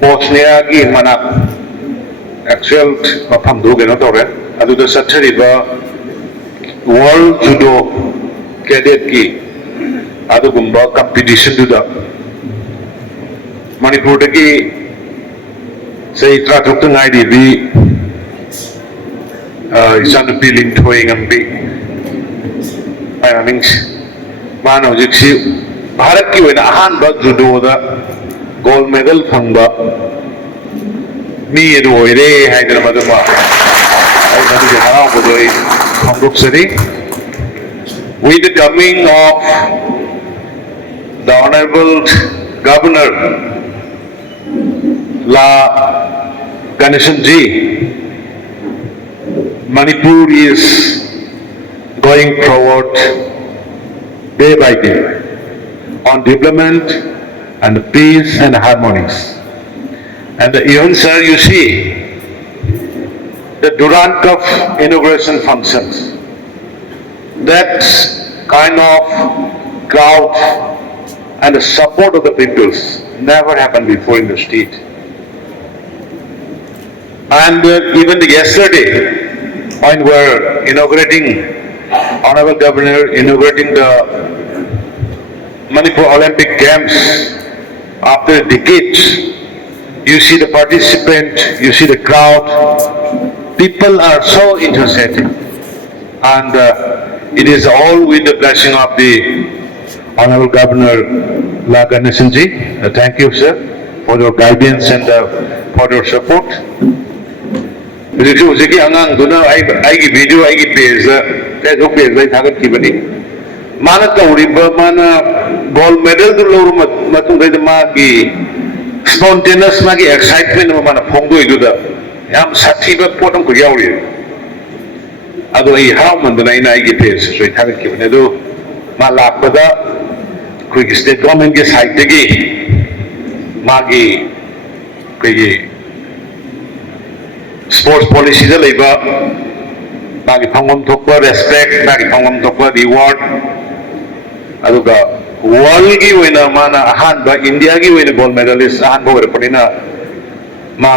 Bosnia ki mana actual mafam do geno tore adu da satchari ba World Judo Cadet ki adu gumba competition du da Manipur ki say tratuk tungai di bi isanu pi Linthoi Chanambam I mean mano jiksi Bharat ki oina ahanba judo da gold medal phangba mi edu oire haidra maduma ai madu ke harau bodoi phongdokkhre with the coming of the honorable governor La Ganeshan ji, Manipur is going forward day by day on development and peace and harmonies. And even sir, you see the Durand Cup inauguration functions, that kind of crowd and the support of the peoples never happened before in the state. And even yesterday, when we were inaugurating, Honorable Governor inaugurating the Manipur Olympic Games after decades, you see the participant, you see the crowd, people are so interested, and it is all with the blessing of the Honorable Governor La Ganeshan ji. Thank you, sir, for your guidance and for your support. Hujiki angang duna aigi video aigi page Facebook page lai thagat kibani mana tauriba mana gold medal du loru matung dai ma gi spontaneous ma gi excitement mana phongdoi du da yam sathiba potom ko yauri ado ai how mandana ina aigi page so thagat kibani do ma lakpada koi state government ge side gi ma gi koi sports policy da leiba magi phangom thokpa respect magi phangom thokpa reward aduga world gi oina mana ahanba India gi oina gold medalist ahanba ore padina ma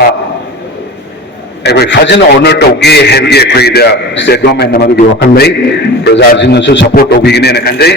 ekoi fajana honor toge heavy ekoi da state government na madu gi wakal lai praja jin su support togi ne na kanjai